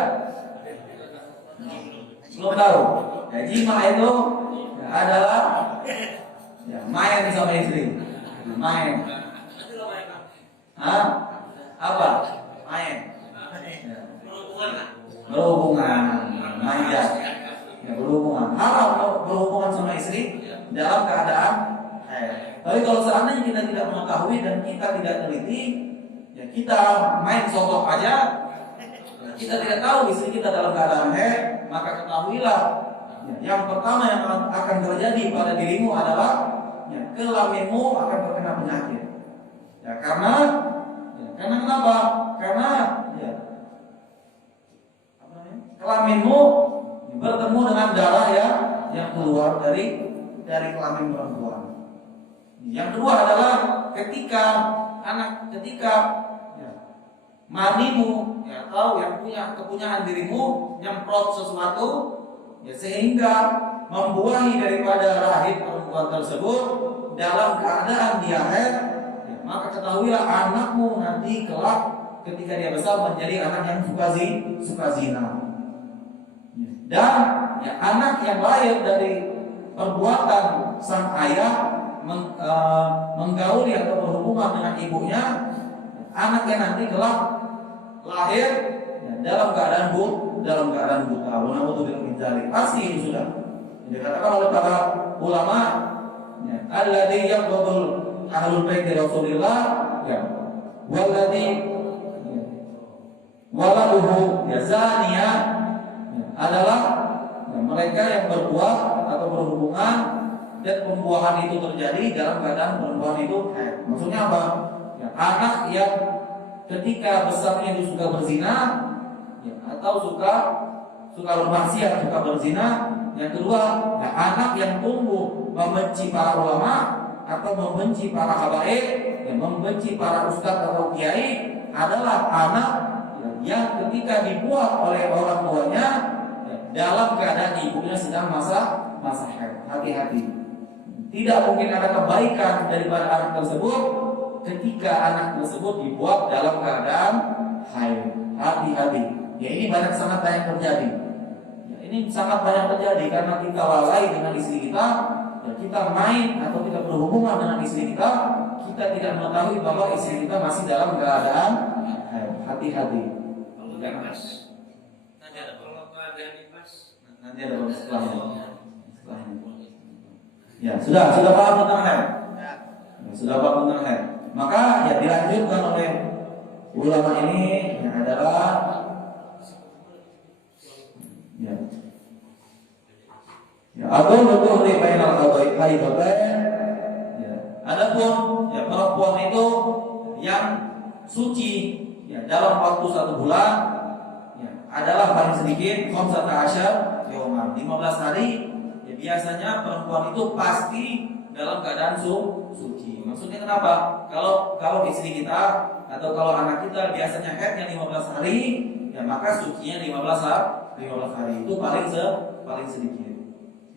Belum tahu. Ya, jima itu ya, adalah ya, main sama istri, main. Hah? Apa? Main. Ya. Berhubungan, manja. Ya, berhubungan. Haram berhubungan sama istri dalam keadaan haid. Tapi kalau seandainya kita tidak mengetahui dan kita tidak teliti, ya kita main sogok aja, kita tidak tahu istri kita dalam keadaan haid, maka ketahuilah ya, yang pertama yang akan terjadi pada dirimu adalah ya, kelaminmu akan terkena penyakit. Ya, karena kenapa? Karena ya, kelaminmu bertemu dengan darah ya, yang keluar dari kelamin perempuan. Yang kedua adalah ketika ya, manimu ya, atau yang punya kepunyaan dirimu nyemprot sesuatu ya, sehingga membuahi daripada rahim perempuan tersebut dalam keadaan dia haid, ya, maka ketahuilah anakmu nanti kelak ketika dia besar menjadi anak yang suka zina. Dan ya, anak yang lahir dari perbuatan sang ayah menggauli atau berhubungan dengan ibunya, anaknya nanti kelak lahir ya, dalam keadaan buta. Pasti itu sudah dikatakan oleh para ulama ya, alladzi yaqbul ahlul bait Rasulillah ya, walladzi ya, waladuhu ya, zaniyah ya, adalah ya, mereka yang berbuat atau berhubungan dan pembuahan itu terjadi dalam keadaan perempuan itu maksudnya apa? Ya, anak yang ketika besarnya itu suka berzina ya, atau suka bermaksiat, suka berzina. Yang kedua, ya, anak yang tumbuh membenci para ulama atau membenci para habaib, ya, membenci para ustadz atau kiai adalah anak ya, yang ketika dibuat oleh orang tuanya ya, dalam keadaan ibunya sedang masa haid. Hati-hati. Tidak mungkin ada kebaikan daripada anak tersebut ketika anak tersebut dibuat dalam keadaan haid. Hati-hati. Ya, ini sangat banyak terjadi. Ya, ini sangat banyak terjadi karena kita lalai dengan istri kita, ya, kita main atau kita berhubungan dengan istri kita, kita tidak mengetahui bahwa istri kita masih dalam keadaan haid. Hati-hati. Nanti ada setelahnya. Ya, sudah paham tentang haid. Ya, sudah paham tentang haid. Maka ya dilanjutkan oleh ulama ini yang adalah atau betul di bainal haidatain. Ya, adapun ya perempuan itu yang suci ya dalam waktu 1 bulan ya adalah paling sedikit 15 yauman, 15 hari. Biasanya perempuan itu pasti dalam keadaan suci. Maksudnya kenapa? Kalau istri kita atau kalau anak kita biasanya haidnya 15 hari, ya maka sucinya 15 hari. Itu paling sedikit.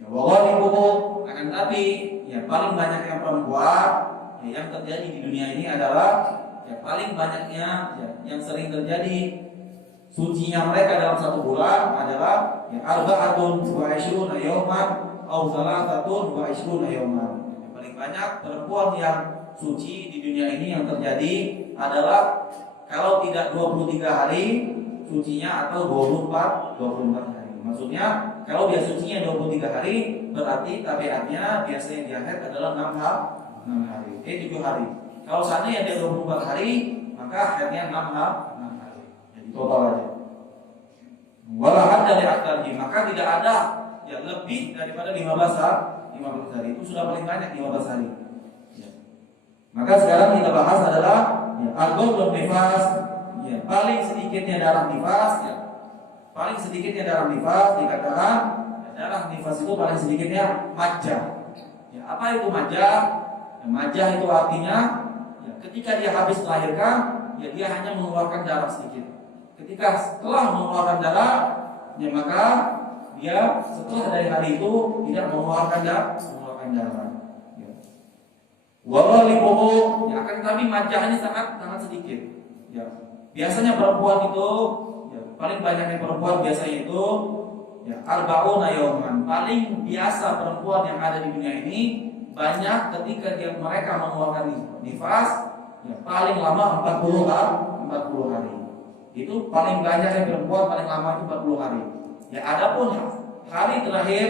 Ya wallahualam, akan tapi ya paling banyak yang perempuan ya, yang terjadi di dunia ini adalah ya paling banyaknya ya, yang sering terjadi sucinya mereka dalam 1 bulan adalah ya arba'atun wa 'ishruna yawman aw thalathatun wa 'ishruna yawman. Yang paling banyak perempuan yang suci di dunia ini yang terjadi adalah kalau tidak 23 hari sucinya atau 24 hari. Maksudnya kalau dia sucinya 23 hari berarti tabiatnya biasanya dia haid adalah 6 hari. 7 hari. Kalau seandainya dia 24 hari maka haidnya 6 hari. Jadi total aja. Walahan dari aktarji, maka tidak ada yang lebih daripada 15 hari. Itu sudah paling banyak 15 hari. Ya. Maka sekarang kita bahas adalah ya, al-ghusl nifas, ya, paling sedikitnya darah nifas, ya. Paling sedikitnya darah nifas dikatakan ya, darah nifas itu paling sedikitnya majah. Ya, apa itu majah? Ya, majah itu artinya ya, ketika dia habis melahirkan, ya dia hanya mengeluarkan darah sedikit. Ketika setelah mengeluarkan darah, ya maka dia setelah dari hari itu tidak mengeluarkan darah. Ya. Wawalibuhu, ya akan tetapi majahnya sangat sedikit. Ya. Biasanya perempuan itu, ya, paling banyaknya perempuan biasanya itu ya arba'una yauman. Paling biasa perempuan yang ada di dunia ini banyak ketika mereka mengeluarkan nifas, ya, paling lama 40 hari. Itu paling banyaknya perempuan paling lama itu 40 hari. Ya adapun hari terakhir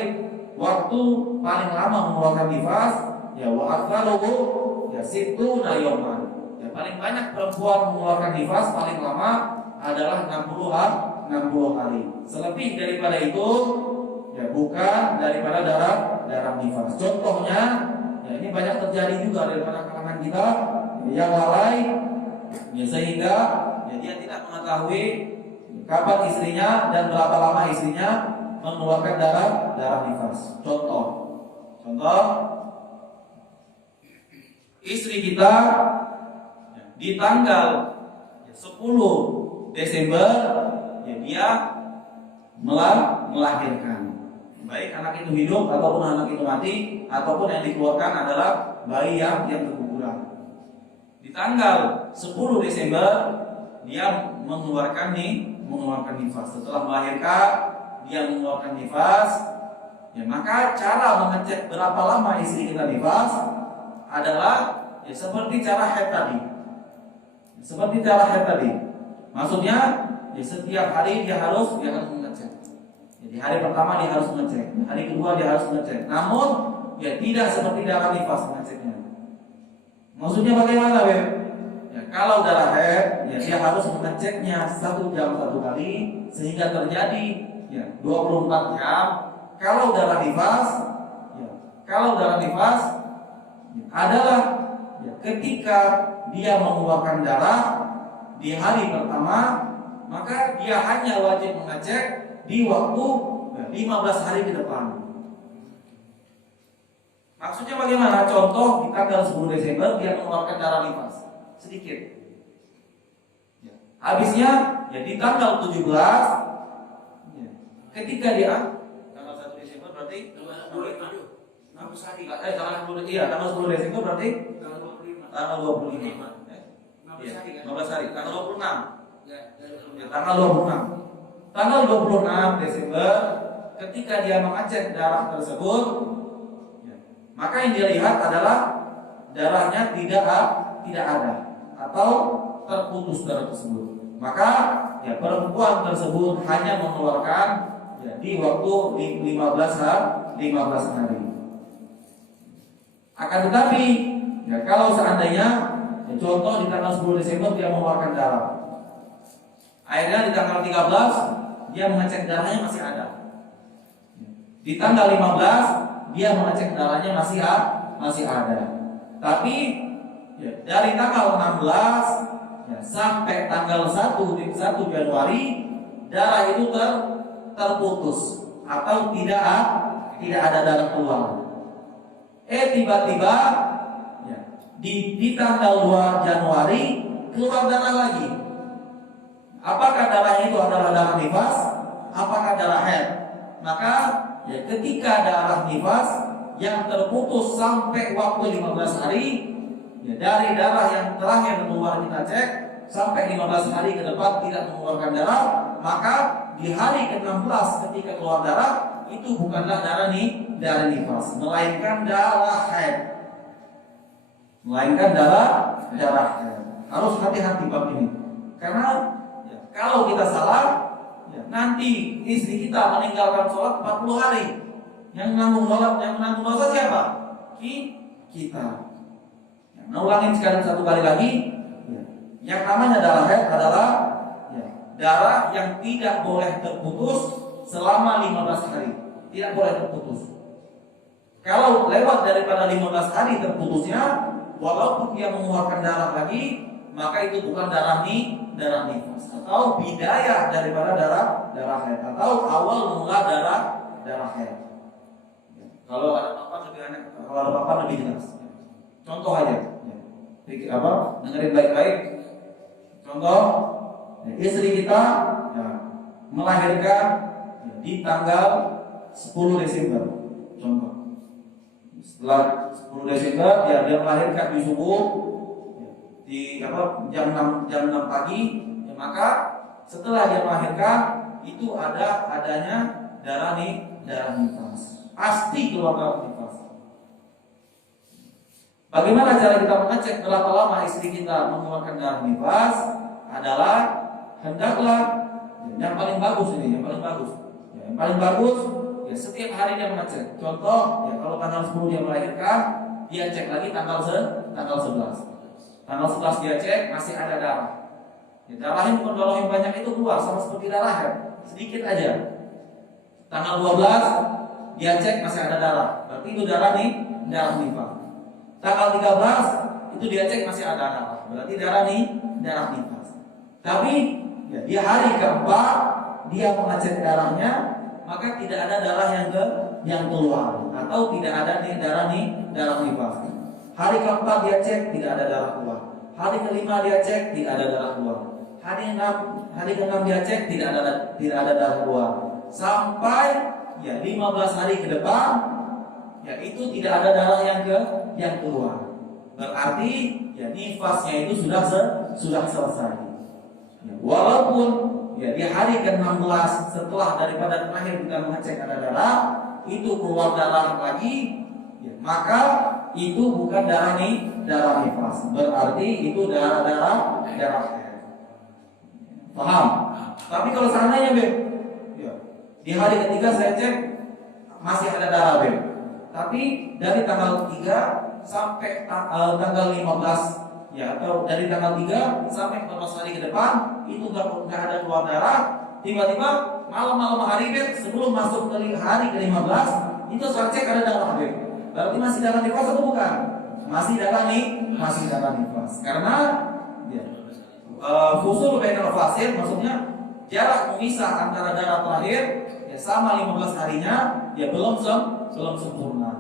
waktu paling lama mengeluarkan nifas, ya wa aktsaruhu ya sittuna yauman. Ya paling banyak perempuan mengeluarkan nifas paling lama adalah 60 hari. Selebih daripada itu ya bukan daripada darah nifas. Contohnya ya ini banyak terjadi juga daripada kalangan kita yang lalai ya sehingga ya dia tidak mengetahui kapan istrinya dan berapa lama istrinya mengeluarkan darah nifas. Contoh istri kita di tanggal 10 Desember ya dia melahirkan. Baik anak itu hidup ataupun anak itu mati ataupun yang dikeluarkan adalah bayi yang keguguran. Di tanggal 10 Desember dia mengeluarkan nifas. Setelah melahirkan dia mengeluarkan nifas. Ya maka cara mengecek berapa lama istri kita nifas adalah ya seperti cara haid tadi. Maksudnya ya setiap hari dia harus mengecek. Jadi hari pertama dia harus mengecek, hari kedua dia harus mengecek. Namun ya tidak seperti darah nifas mengeceknya. Maksudnya bagaimana, Beb? Ya, kalau darah haid ya dia harus mengeceknya 1 jam 1 kali sehingga terjadi ya 24 jam. Kalau darah nifas adalah ya, ketika dia mengeluarkan darah di hari pertama, maka dia hanya wajib mengecek di waktu 15 hari ke depan. Maksudnya bagaimana? Contoh di tanggal 10 Desember dia mengeluarkan darah nifas sedikit. Ya. Habisnya ya di tanggal 17 ya, ketika dia tanggal 1 Desember berarti tanggal 10 Desember berarti tanggal 25. 15 hari, tanggal 26. Ya, tanggal 26. Tanggal 26 Desember ketika dia mengecek darah tersebut, ya, maka yang dia lihat adalah darahnya tidak ada atau terputus darah tersebut. Maka ya perempuan tersebut hanya mengeluarkan ya, di waktu 15 hari. Akan tetapi ya, kalau seandainya ya, contoh di tanggal 10 Desember dia mengeluarkan darah, akhirnya di tanggal 13 dia mengecek darahnya masih ada. Di tanggal 15 dia mengecek darahnya masih ada. Tapi ya, dari tanggal 16 ya, sampai tanggal 1 Januari darah itu terputus atau tidak ada darah keluar. Tiba-tiba ya, di tanggal 2 Januari keluar darah lagi. Apakah darah itu adalah darah nifas? Apakah darah haid? Maka ya, ketika darah nifas yang terputus sampai waktu 15 hari ya, dari darah yang terakhir keluar kita cek sampai 15 hari ke depan tidak mengeluarkan darah, maka di hari ke-16 ketika keluar darah itu bukanlah darah nifas, melainkan darah haid. Harus hati-hati bab ini. Karena ya, kalau kita salah ya, nanti istri kita meninggalkan sholat 40 hari. Yang menanggung dosa siapa? Kita. Ya, nah, ulangin sekali satu kali lagi. Ya. Yang namanya darah haid adalah ya, darah yang tidak boleh terputus selama 15 hari. Tidak boleh terputus. Kalau lewat daripada 15 hari terputusnya, walaupun dia mengeluarkan darah lagi, maka itu bukan darah nifas atau bidayah daripada darah haid atau awal mula darah haid. Kalau ada apa lebih jelas. Contoh aja. Dengerin baik-baik. Contoh, istri kita ya, melahirkan ya, di tanggal 10 Desember. Contoh. Setelah 10 Desember dia melahirkan di subuh di jam 6 pagi, ya, maka setelah dia melahirkan itu adanya darah nifas. Pasti keluar darah nifas. Bagaimana cara kita mengecek berapa lama istri kita mengeluarkan darah nifas? Adalah hendaklah yang paling bagus ini, yang paling bagus. Ya, yang paling bagus ya setiap hari dia mengecek. Contoh, ya kalau tanggal 10 dia melahirkan, dia cek lagi tanggal 11. Tanggal 11 dia cek masih ada darah. Ya, darahnya bukan darah yang banyak itu keluar sama seperti darah ya, sedikit aja. Tanggal 12 dia cek masih ada darah. Berarti itu darah nifas. Tanggal 13 itu dia cek masih ada darah. Berarti darah nifas. Tapi ya, di hari keempat dia mengecek darahnya, maka tidak ada darah yang keluar atau tidak ada darah nifas. Hari keempat dia cek tidak ada darah keluar. Hari kelima dia cek tidak ada darah keluar. Hari keenam dia cek tidak ada darah keluar. Sampai ya 15 hari ke depan ya itu tidak ada darah yang keluar. Berarti ya nifasnya itu sudah selesai. Ya, walaupun ya di hari ke-16 setelah daripada terakhir kita mengecek ada darah, itu keluar darah lagi, ya, maka itu bukan darah nifas. Berarti itu darah haid. Paham? Tapi kalau seandainya ya, di hari ketiga saya cek masih ada darah tapi dari tanggal 3 sampai tanggal 15 ya, atau dari tanggal 3 sampai 14 hari ke depan itu nggak ada keluar darah, tiba-tiba malam hari sebelum masuk ke hari ke-15 itu saya cek ada darah berarti masih darah nifas atau bukan? Masih darah nifas. Karena ya, fusul bainal fasil maksudnya jarak memisah antara darah terakhir ya sama 15 harinya ya belum sempurna.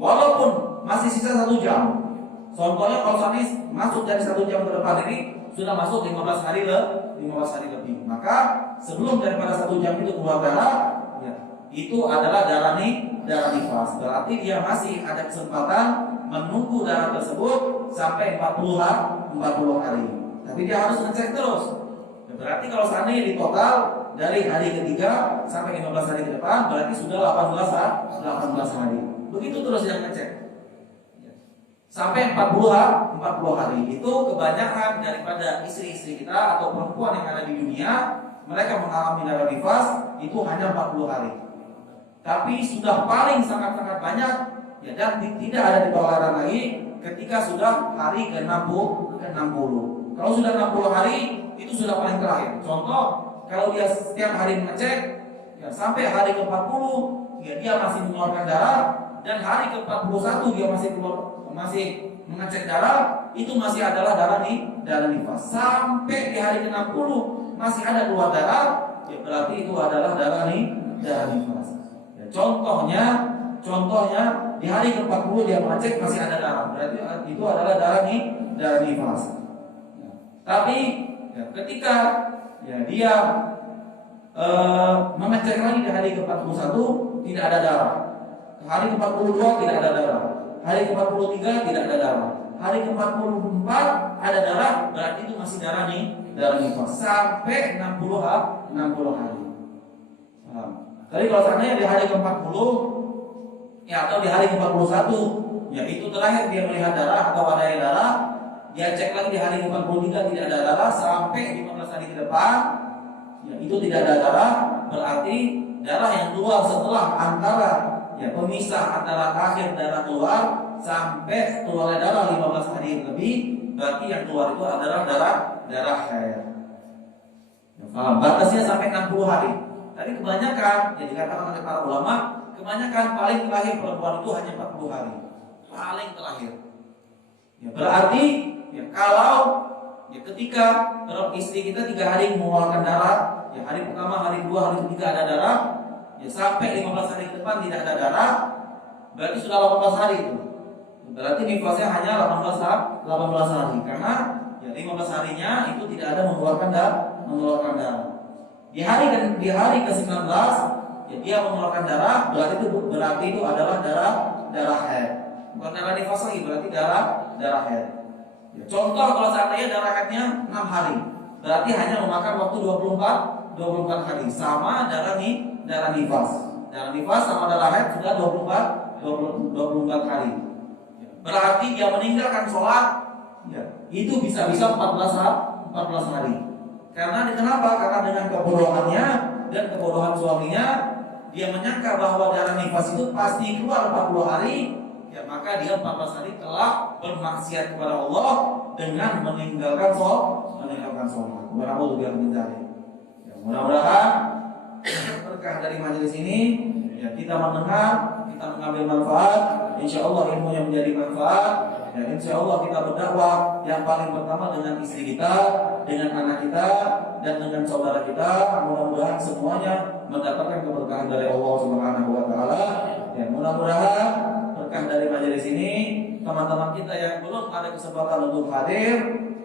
Walaupun masih sisa 1 jam. Contohnya kalau sanis masuk dari 1 jam ke depan ini sudah masuk 15 hari lebih. Maka sebelum daripada 1 jam itu keluar darah, ya, itu adalah darah nifas. Berarti dia masih ada kesempatan menunggu darah tersebut sampai 40 hari. Tapi dia harus ngecek terus. Ya, berarti kalau seandainya di total dari hari ketiga sampai 15 hari ke depan berarti sudah 18 hari. Begitu terus yang ngecek. Sampai 40 hari. Itu kebanyakan daripada istri-istri kita atau perempuan yang ada di dunia, mereka mengalami darah nifas itu hanya 40 hari. Tapi sudah paling sangat-sangat banyak ya, dan tidak ada ditolaran lagi ketika sudah hari ke-60. Kalau sudah 60 hari itu sudah paling terakhir. Contoh, kalau dia setiap hari mengecek ya, sampai hari ke-40 ya, dia masih mengeluarkan darah, dan hari ke-41 dia masih mengecek darah, itu masih adalah darah nifas. Sampai di hari ke-60 masih ada keluar darah, ya berarti itu adalah darah nifas. Ya, contohnya di hari ke-40 dia mengecek masih ada darah, berarti itu adalah darah nifas. Ya, tapi ya, ketika ya, dia mengecek lagi di hari ke-41 tidak ada darah. Hari ke-42 tidak ada darah. Hari ke-43 tidak ada darah. Hari ke-44 ada darah, berarti itu masih darah nifas sampai 60 hari. Tapi kalau seandainya di hari ke-40 ya, atau di hari ke-41 ya itu terakhir dia melihat darah atau ada yang darah, dia cek lagi di hari ke-43 tidak ada darah sampai 15 hari ke depan ya, itu tidak ada darah, berarti darah yang keluar setelah antara ya pemisah antara akhir darah keluar sampai keluar darah 15 hari lebih, berarti yang keluar itu adalah darah haid. Ya, paham? Batasnya sampai 60 hari. Tapi kebanyakan yang dikatakan oleh para ulama, kebanyakan paling terakhir perempuan itu hanya 40 hari. Paling terakhir. Ya, berarti ya, kalau ya, ketika istri kita 3 hari mengeluarkan darah, ya hari pertama, hari kedua, hari ketiga ada darah, ya sampai 15 hari ke depan tidak ada darah, berarti sudah 18 hari itu. Berarti nifasnya hanya 18 hari karena ya 15 harinya itu tidak ada mengeluarkan darah. Di hari ke-19 ya, dia mengeluarkan darah, berarti itu adalah darah haid. Bukan darah nifas lagi, berarti darah haid. Ya, contoh kalau seandainya darah haidnya 6 hari, berarti hanya memakan waktu 24 hari, sama darah nifas. Darah nifas sama darah haid sudah 24 hari. Berarti dia meninggalkan sholat ya, itu bisa-bisa 14 hari. Karena kenapa? Karena dengan kebodohannya dan kebodohan suaminya, dia menyangka bahwa darah nifas itu pasti keluar 40 hari, ya maka dia 14 hari telah bermaksiat kepada Allah dengan meninggalkan sholat. Mudah-mudahan berkah dari majelis ini ya, kita mendengar, kita mengambil manfaat, insya Allah ilmunya menjadi manfaat. Ya, insya Allah kita berdakwah yang paling pertama dengan istri kita, dengan anak kita, dan dengan saudara kita. Mudah-mudahan semuanya mendapatkan keberkahan dari Allah Subhanahu Wa Taala. Ya, mudah-mudahan berkah dari majelis ini, teman-teman kita yang belum ada kesempatan untuk hadir,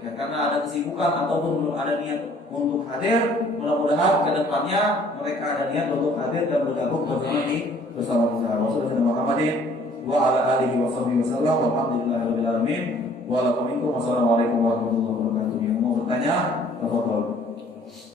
ya, karena ada kesibukan ataupun belum ada niat untuk hadir, mudah-mudahan ke depannya mereka ada niat untuk hadir dan bergabung bersama kita. Wassalamualaikum wa ala alihi wa sahbihi wasallam walhamdulillahirabbil alamin. Wassalamualaikum warahmatullahi wabarakatuh. Yang mau bertanya, tafadhol.